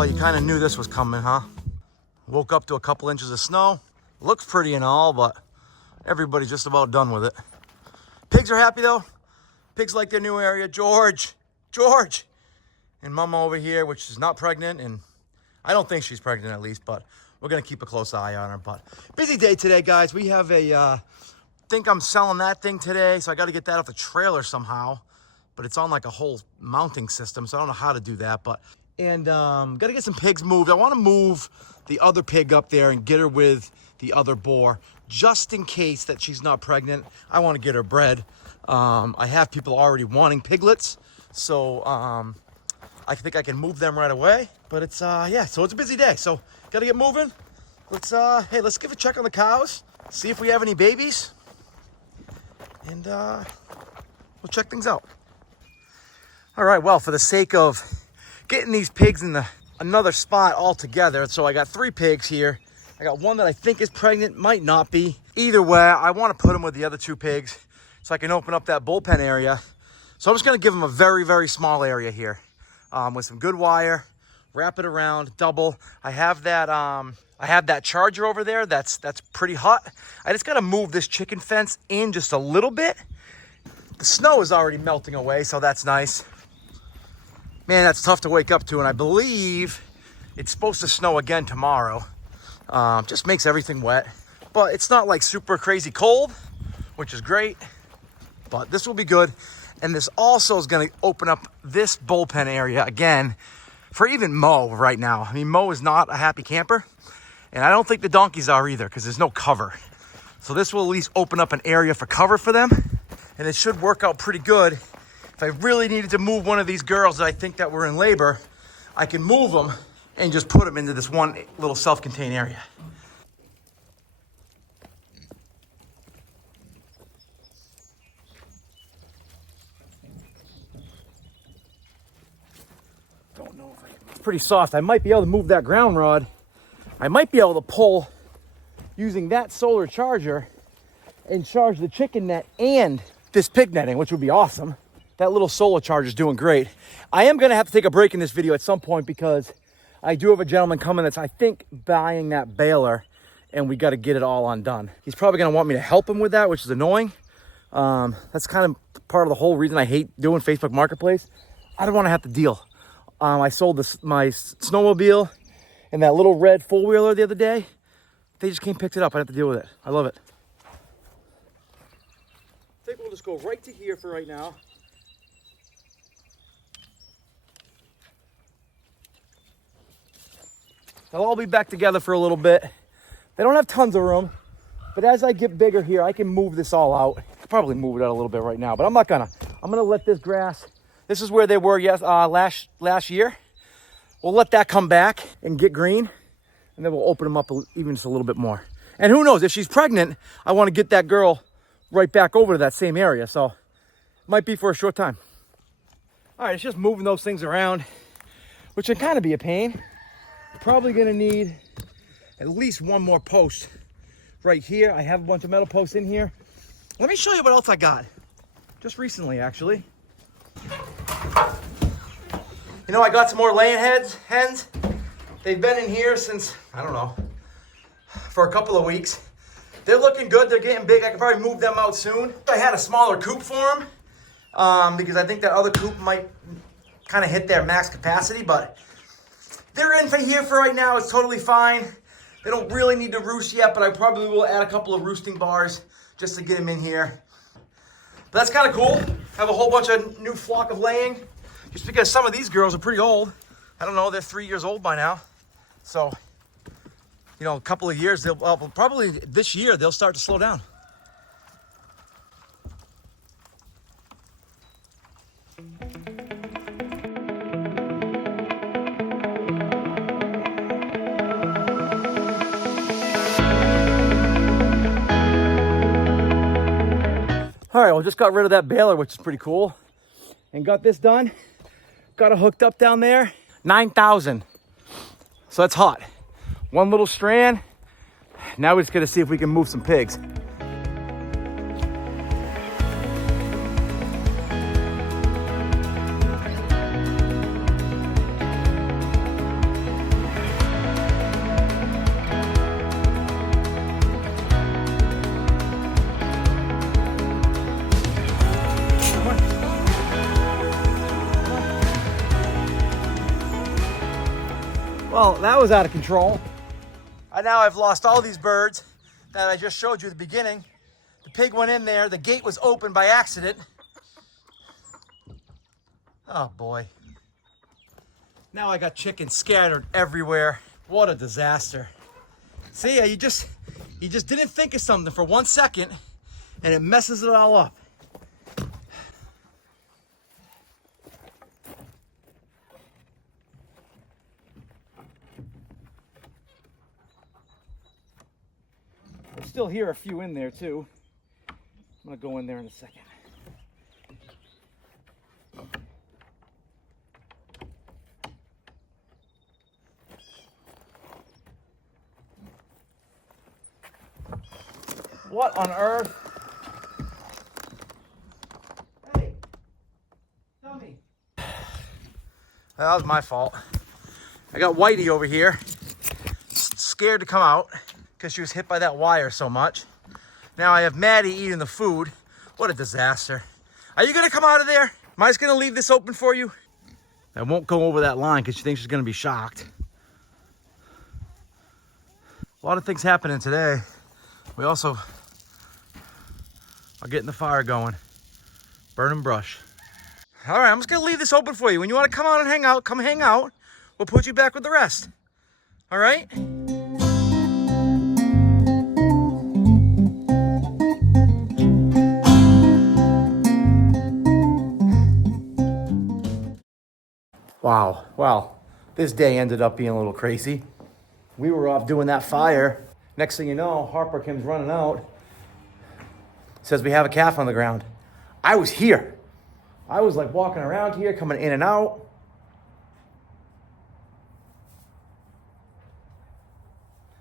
Well, you kind of knew this was coming, huh? Woke up to a couple inches of snow. Looks pretty and all, but everybody's just about done with it. Pigs are happy though. Pigs like their new area. George. And Mama over here, which is not pregnant, and I don't think she's pregnant at least, but we're gonna keep a close eye on her. But busy day today, guys. We have a, think I'm selling that thing today, so I gotta get that off the trailer somehow. But it's on like a whole mounting system, so I don't know how to do that. And gotta get some pigs moved. I wanna move the other pig up there and get her with the other boar, just in case that she's not pregnant. I wanna get her bred. I have people already wanting piglets, so I think I can move them right away. But it's, yeah, so it's a busy day. So gotta get moving. Hey, let's give a check on the cows, see if we have any babies, and we'll check things out. All right, well, for the sake of getting these pigs in another spot altogether, so I got 3 pigs here. I got one that I think is pregnant, might not be. Either way, I want to put them with the other 2 pigs so I can open up that bullpen area. So I'm just going to give them a very, very small area here with some good wire, wrap it around, double. I have that charger over there that's pretty hot. I just got to move this chicken fence in just a little bit. The snow is already melting away, so that's nice. Man, that's tough to wake up to, and I believe it's supposed to snow again tomorrow. Just makes everything wet, but it's not like super crazy cold, which is great, but this will be good. And this also is going to open up this bullpen area again for even Mo right now. I mean, Mo is not a happy camper, and I don't think the donkeys are either because there's no cover. So this will at least open up an area for cover for them, and it should work out pretty good. If I really needed to move one of these girls that I think that were in labor, I can move them and just put them into this one little self-contained area. Don't know if it's pretty soft. I might be able to move that ground rod. I might be able to pull using that solar charger and charge the chicken net and this pig netting, which would be awesome. That little solar charger is doing great. I am going to have to take a break in this video at some point because I do have a gentleman coming that's, I think, buying that baler, and we got to get it all undone. He's probably going to want me to help him with that, which is annoying. That's kind of part of the whole reason I hate doing Facebook Marketplace. I don't want to have to deal. I sold my snowmobile and that little red four-wheeler the other day. They just came and picked it up. I have to deal with it. I love it. I think we'll just go right to here for right now. They'll all be back together for a little bit. They don't have tons of room, but as I get bigger here, I can move this all out. I could probably move it out a little bit right now, but I'm not gonna. I'm gonna let this grass, this is where they were last year. We'll let that come back and get green, and then we'll open them up even just a little bit more. And who knows, if she's pregnant, I wanna get that girl right back over to that same area, so it might be for a short time. All right, it's just moving those things around, which can kind of be a pain. Probably gonna need at least one more post right here. I have a bunch of metal posts in here. Let me show you what else I got. Just recently, actually. You know, I got some more laying hens. They've been in here since, I don't know, for a couple of weeks. They're looking good, they're getting big. I could probably move them out soon. I had a smaller coop for them because I think that other coop might kind of hit their max capacity, but they're in for here for right now. It's totally fine. They don't really need to roost yet, but I probably will add a couple of roosting bars just to get them in here. But that's kind of cool. Have a whole bunch of new flock of laying, just because some of these girls are pretty old. I don't know, they're 3 years old by now. So, you know, a couple of years, probably this year, they'll start to slow down. All right, well, just got rid of that baler, which is pretty cool, and got this done. Got it hooked up down there, 9,000. So that's hot. One little strand. Now we're just gonna see if we can move some pigs. Well, that was out of control. Now I've lost all these birds that I just showed you at the beginning. The pig went in there. The gate was open by accident. Oh boy. Now I got chickens scattered everywhere. What a disaster. See, you just didn't think of something for 1 second and it messes it all up. I still hear a few in there too. I'm gonna go in there in a second. What on earth? Hey, tell me. That was my fault. I got Whitey over here, scared to come out because she was hit by that wire so much. Now I have Maddie eating the food. What a disaster. Are you gonna come out of there? Am I just gonna leave this open for you? I won't go over that line because she thinks she's gonna be shocked. A lot of things happening today. We also are getting the fire going. Burning brush. All right, I'm just gonna leave this open for you. When you wanna come out and hang out, come hang out. We'll put you back with the rest. All right? Wow, well, this day ended up being a little crazy. We were off doing that fire. Next thing you know, Harper comes running out. Says we have a calf on the ground. I was here. I was like walking around here, coming in and out.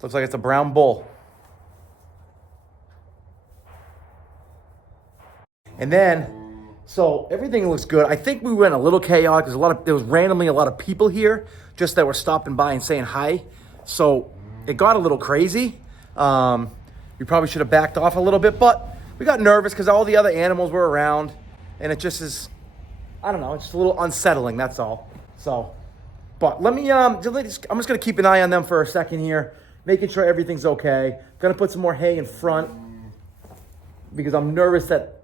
Looks like it's a brown bull. And then, so everything looks good. I think we went a little chaotic. There was randomly a lot of people here just that were stopping by and saying hi. So it got a little crazy. We probably should have backed off a little bit, but we got nervous because all the other animals were around, and it just is, I don't know, it's just a little unsettling, that's all. So, but let me, I'm just gonna keep an eye on them for a second here, making sure everything's okay. Gonna put some more hay in front because I'm nervous that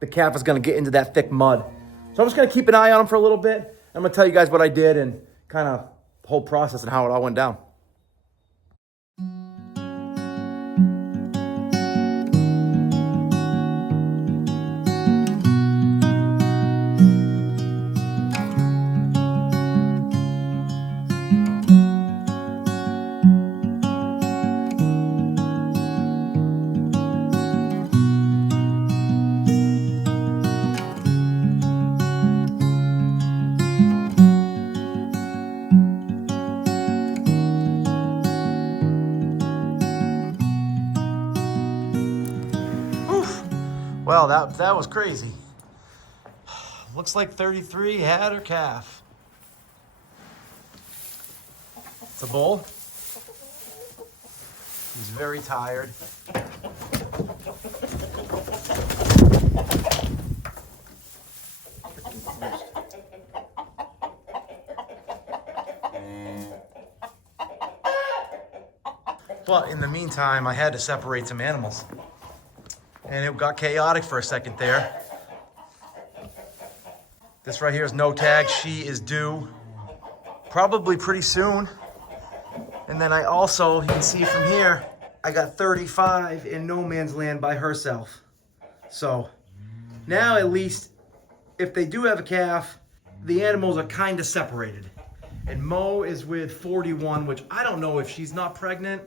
the calf is gonna get into that thick mud. So I'm just gonna keep an eye on them for a little bit. I'm gonna tell you guys what I did and kind of the whole process and how it all went down. Well, that was crazy. Looks like 33 had her calf. It's a bull. He's very tired. But in the meantime, I had to separate some animals. And it got chaotic for a second there. This right here is No Tag. She is due probably pretty soon. And then I also, you can see from here, I got 35 in no man's land by herself. So now at least, if they do have a calf, the animals are kind of separated. And Mo is with 41, which I don't know if she's not pregnant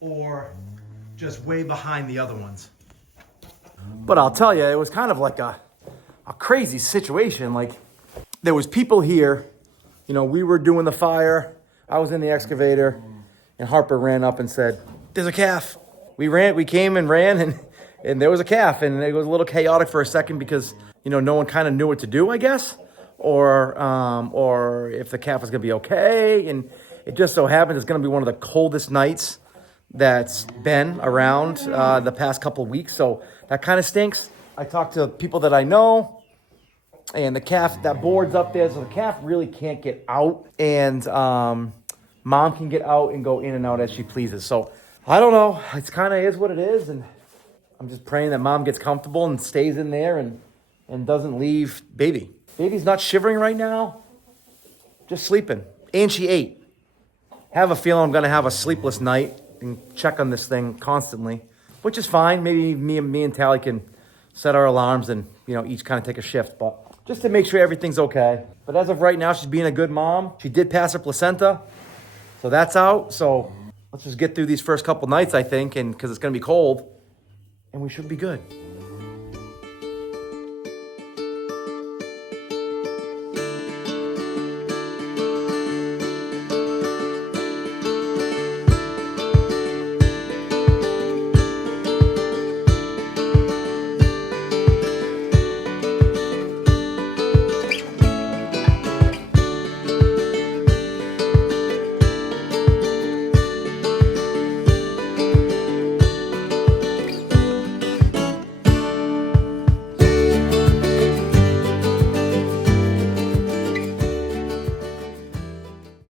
or just way behind the other ones. But I'll tell you, it was kind of like a crazy situation. Like, there was people here. You know, we were doing the fire. I was in the excavator. And Harper ran up and said, "There's a calf." We came and ran, and there was a calf. And it was a little chaotic for a second because, you know, no one kind of knew what to do, I guess. Or if the calf was going to be okay. And it just so happens it's going to be one of the coldest nights that's been around the past couple of weeks. So that kind of stinks. I talked to people that I know, and the calf, that board's up there, so the calf really can't get out. And Mom can get out and go in and out as she pleases. So I don't know. It's kind of is what it is. And I'm just praying that Mom gets comfortable and stays in there and doesn't leave baby. Baby's not shivering right now. Just sleeping. And she ate. Have a feeling I'm going to have a sleepless night and check on this thing constantly, which is fine. Maybe me and Tally can set our alarms and, each kind of take a shift. But just to make sure everything's okay. But as of right now, she's being a good mom. She did pass her placenta. So that's out. So let's just get through these first couple nights, I think, and because it's going to be cold. And we should be good.